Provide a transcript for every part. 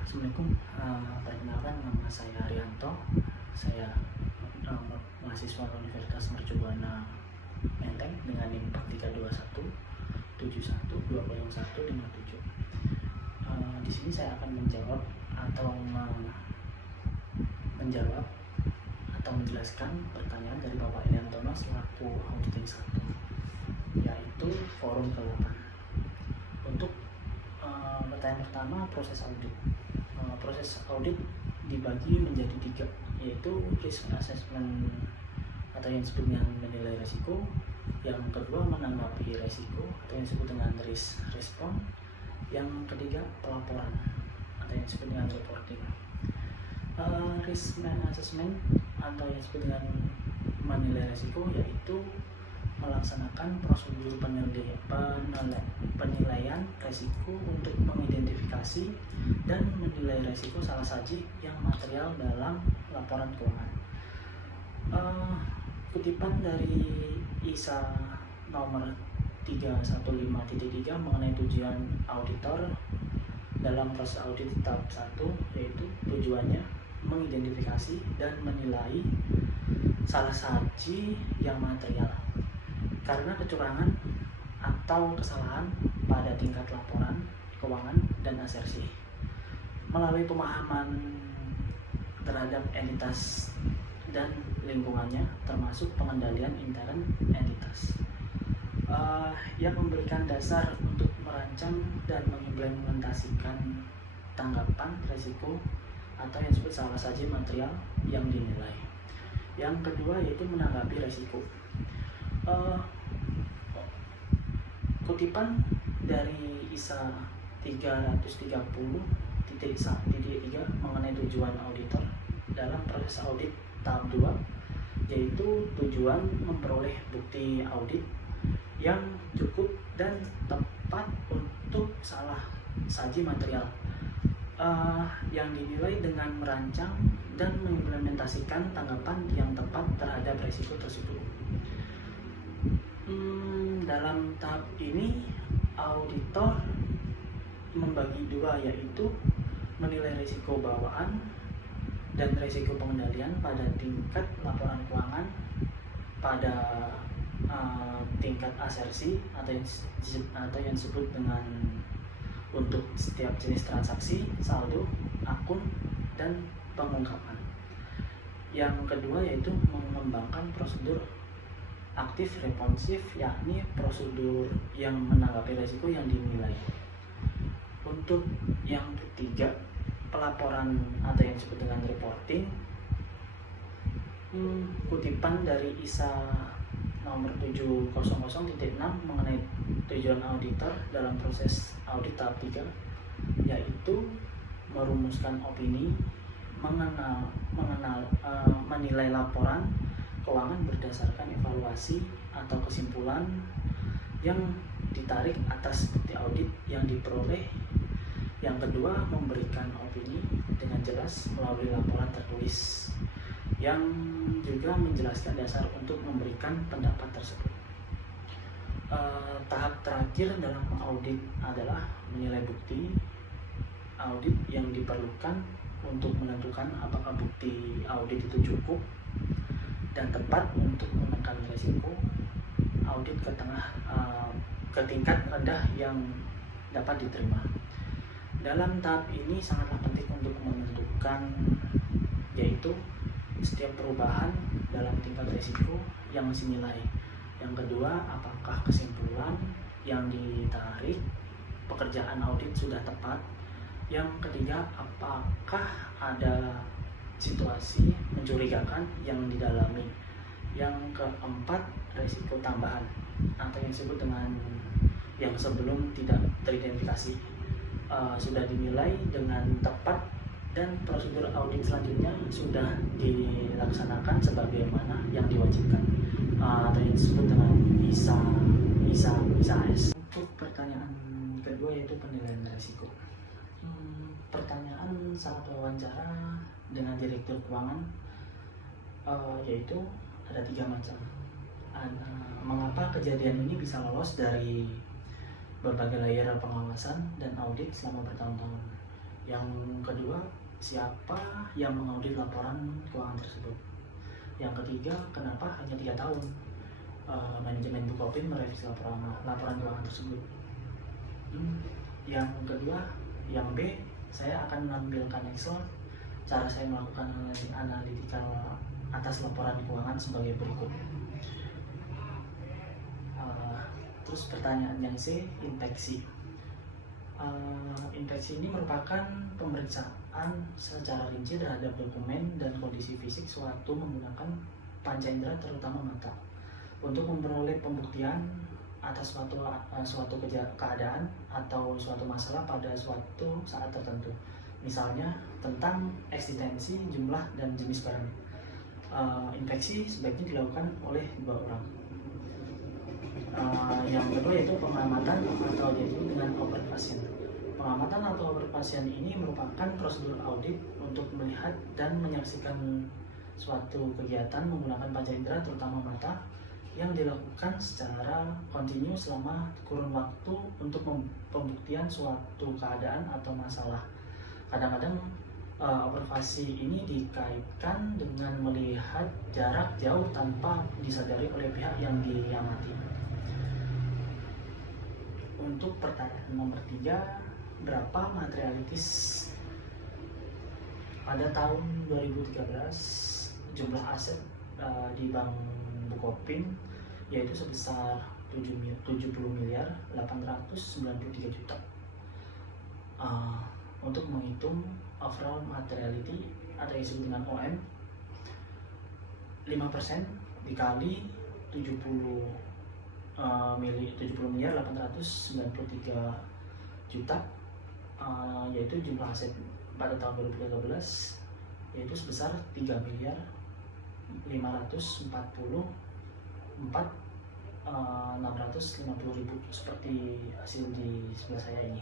Assalamualaikum. Perkenalkan, nama saya Arianto. Saya mahasiswa Universitas Mercubuana Menteng dengan NIM 43217120120157. Di sini saya akan menjawab atau menjelaskan pertanyaan dari Bapak Ariantono selaku auditing 1, yaitu forum ke-8. Untuk pertanyaan pertama, proses audit. Proses audit dibagi menjadi 3, yaitu risk assessment atau yang disebut dengan menilai risiko. Yang kedua, menanggapi risiko atau yang disebut dengan risk response. Yang ketiga, pelaporan atau yang disebut dengan reporting. Risk assessment atau yang disebut dengan menilai risiko yaitu melaksanakan prosedur penilaian risiko untuk mengidentifikasi dan menilai risiko salah saji yang material dalam laporan keuangan. Kutipan dari ISA nomor 315.3 mengenai tujuan auditor dalam proses audit tahap 1, yaitu tujuannya mengidentifikasi dan menilai salah saji yang material karena kecurangan atau kesalahan pada tingkat laporan keuangan dan asersi melalui pemahaman terhadap entitas dan lingkungannya, termasuk pengendalian intern entitas, yang memberikan dasar untuk merancang dan mengimplementasikan tanggapan risiko atau yang disebut salah saji material yang dinilai. Yang kedua yaitu menanggapi risiko. Kutipan dari ISA 330.1.3 mengenai tujuan auditor dalam proses audit tahap 2, yaitu tujuan memperoleh bukti audit yang cukup dan tepat untuk salah saji material yang dinilai dengan merancang dan mengimplementasikan tanggapan yang tepat terhadap risiko tersebut. Dalam tahap ini auditor membagi 2, yaitu menilai risiko bawaan dan risiko pengendalian pada tingkat laporan keuangan, pada tingkat asersi atau yang disebut dengan untuk setiap jenis transaksi, saldo, akun, dan pengungkapan. Yang kedua yaitu mengembangkan prosedur aktif responsif, yakni prosedur yang menanggapi risiko yang dinilai. Untuk yang ketiga, pelaporan atau yang disebut dengan reporting. Kutipan dari ISA nomor 700.6 mengenai tujuan auditor dalam proses audit tahap 3, yaitu merumuskan opini, menilai laporan keuangan berdasarkan evaluasi atau kesimpulan yang ditarik atas bukti audit yang diperoleh. Yang kedua, memberikan opini dengan jelas melalui laporan tertulis yang juga menjelaskan dasar untuk memberikan pendapat tersebut. Tahap terakhir dalam audit adalah menilai bukti audit yang diperlukan untuk menentukan apakah bukti audit itu cukup dan tepat untuk menekan risiko audit ke tingkat rendah yang dapat diterima. Dalam tahap ini sangatlah penting untuk menentukan, yaitu setiap perubahan dalam tingkat risiko yang masih nilai. Yang kedua, apakah kesimpulan yang ditarik pekerjaan audit sudah tepat. Yang ketiga, apakah ada situasi mencurigakan yang didalami. Yang keempat, risiko tambahan atau yang disebut dengan yang sebelum tidak teridentifikasi sudah dinilai dengan tepat dan prosedur audit selanjutnya sudah dilaksanakan sebagaimana yang diwajibkan atau yang disebut dengan ISA-S. Untuk pertanyaan kedua yaitu penilaian risiko. Pertanyaan saat wawancara dengan direktur keuangan yaitu ada 3 macam. Mengapa kejadian ini bisa lolos dari berbagai layer pengawasan dan audit selama bertahun-tahun? Yang kedua, siapa yang mengaudit laporan keuangan tersebut. Yang ketiga, kenapa hanya 3 tahun manajemen Bukopin merevisi laporan keuangan tersebut. Yang kedua, yang B, saya akan menampilkan Excel cara saya melakukan analitikal atas laporan keuangan sebagai berikut. Terus pertanyaan yang C, inspeksi. Inspeksi ini merupakan pemeriksaan secara rinci terhadap dokumen dan kondisi fisik suatu menggunakan panca indera terutama mata untuk memperoleh pembuktian atas suatu keadaan atau suatu masalah pada suatu saat tertentu, misalnya tentang eksistensi, jumlah, dan jenis barang. Inspeksi sebaiknya dilakukan oleh 2 orang. Yang kedua yaitu pengamatan atau audit dengan observation. Pengamatan atau observation ini merupakan prosedur audit untuk melihat dan menyaksikan suatu kegiatan menggunakan panca indera terutama mata yang dilakukan secara kontinu selama kurun waktu untuk pembuktian suatu keadaan atau masalah. Kadang-kadang observasi ini dikaitkan dengan melihat jarak jauh tanpa disadari oleh pihak yang diamati. Untuk pertanyaan nomor 3, berapa materialitis pada tahun 2013 jumlah aset di Bank Bukopin yaitu sebesar 70 miliar 893 juta. Untuk menghitung overall materiality atau disebut dengan OM, 5% dikali 70 miliar 893 juta, yaitu jumlah aset pada tahun 2013 yaitu sebesar 3 miliar 544 650 ribu seperti hasil di sebelah saya ini.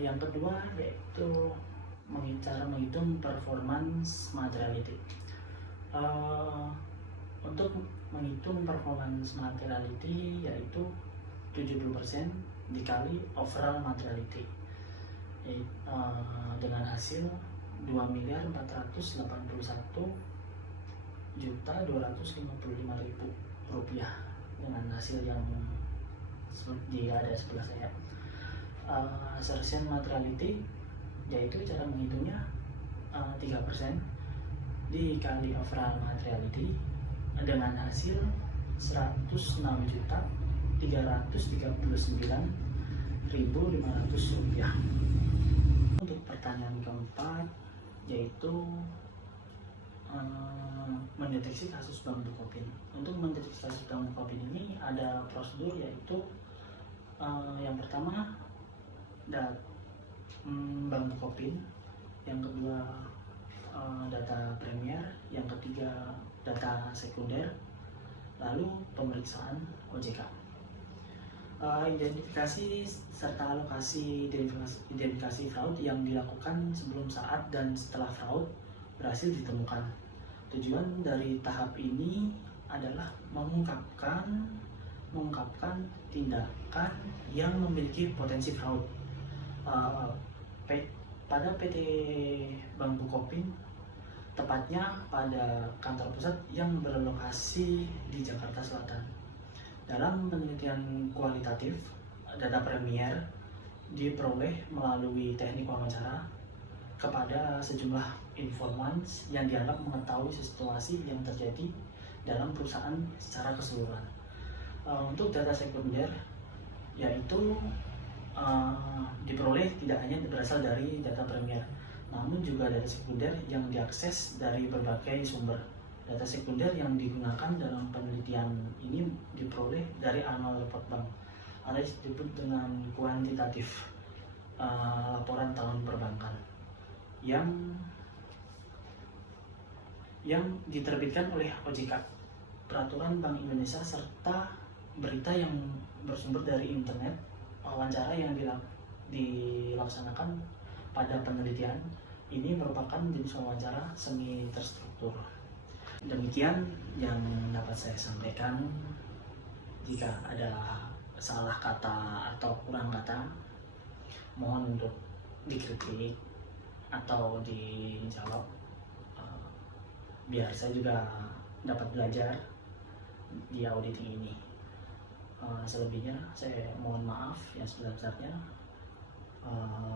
Yang kedua yaitu cara menghitung performance materiality. Untuk menghitung performance materiality yaitu 70% dikali overall materiality dengan hasil 2 miliar 481 juta 255 ribu rupiah dengan hasil yang ada sebelah saya. Assertion materiality yaitu cara menghitungnya 3% dikali overall materiality dengan hasil 106 juta 339.500 rupiah. Untuk pertanyaan keempat yaitu mendeteksi kasus Bank Bukopin. Untuk mendeteksi kasus Bank Bukopin ini ada prosedur yaitu yang pertama Bank Bukopin, yang kedua data Premier, yang ketiga data sekunder, lalu pemeriksaan OJK. Identifikasi serta lokasi identifikasi fraud yang dilakukan sebelum, saat, dan setelah fraud berhasil ditemukan. Tujuan dari tahap ini adalah mengungkapkan tindakan yang memiliki potensi fraud. Pada PT Bank Bukopin, tepatnya pada kantor pusat yang berlokasi di Jakarta Selatan. Dalam penelitian kualitatif, data Premier diperoleh melalui teknik wawancara kepada sejumlah informan yang dianggap mengetahui situasi yang terjadi dalam perusahaan secara keseluruhan. Untuk data sekunder, yaitu diperoleh tidak hanya berasal dari data Premier, namun juga data sekunder yang diakses dari berbagai sumber. Data sekunder yang digunakan dalam penelitian ini diperoleh dari annual report bank atau disebut dengan kuantitatif laporan tahun perbankan yang diterbitkan oleh OJK, Peraturan Bank Indonesia, serta berita yang bersumber dari internet. Wawancara yang dilaksanakan pada penelitian ini merupakan jenis wawancara semi terstruktur. Demikian yang dapat saya sampaikan. Jika ada salah kata atau kurang kata, mohon untuk dikritik. atau dijawab, biar saya juga dapat belajar di auditing ini. Selebihnya saya mohon maaf yang sebesar-besarnya.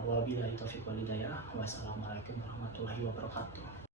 Wabillahi taufiq wal hidayah. Wassalamualaikum warahmatullahi wabarakatuh.